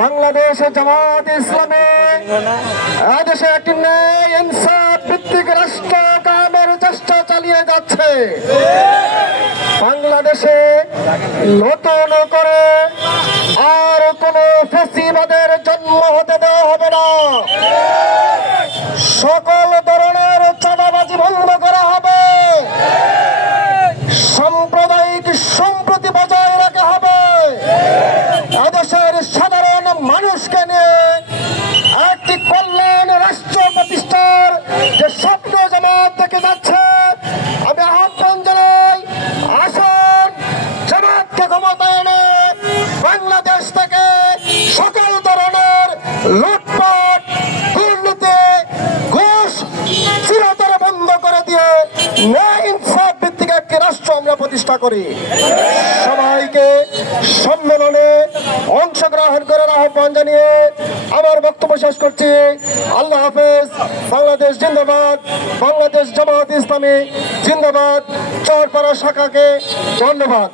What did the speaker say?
বাংলাদেশ জামাত ইসলামী এদেশে একটি ন্যায় ইনসাফ ভিত্তিক রাষ্ট্র কায়েমের চেষ্টা চালিয়ে যাচ্ছে। বাংলাদেশে নতুন করে আর কোন ফ্যাসিবাদের জন্ম হতে দেওয়া হবে না। সকল ধরনের চাঁদাবাজি বন্ধ করা হবে। সাম্প্রদায়িক সম্প্রীতি বজায় রাখা হবে। এদেশের সাধারণ মানুষকে নিয়ে একটি কল্যাণ রাষ্ট্র প্রতিষ্ঠার যে স্বপ্ন জামাত থেকে যাচ্ছে, আমি আহ্বান জানাই, আসুন জামাতকে ক্ষমতায় এনে বাংলাদেশ থেকে সকল ধরনের লুটপাট, দুর্নীতি, ঘুষ চিরতরে বন্ধ করে দিয়ে ন্যায় ইনসাফ ভিত্তিক একটি রাষ্ট্র আমরা প্রতিষ্ঠা করি। সবাইকে সম্মেলনে অংশগ্রহণ করার আহ্বান জানিয়ে আমার বক্তব্য শেষ করছি। আল্লাহ হাফেজ। বাংলাদেশ জিন্দাবাদ। বাংলাদেশ জামাত ইসলামী জিন্দাবাদ। চরপাড়া শাখাকে ধন্যবাদ।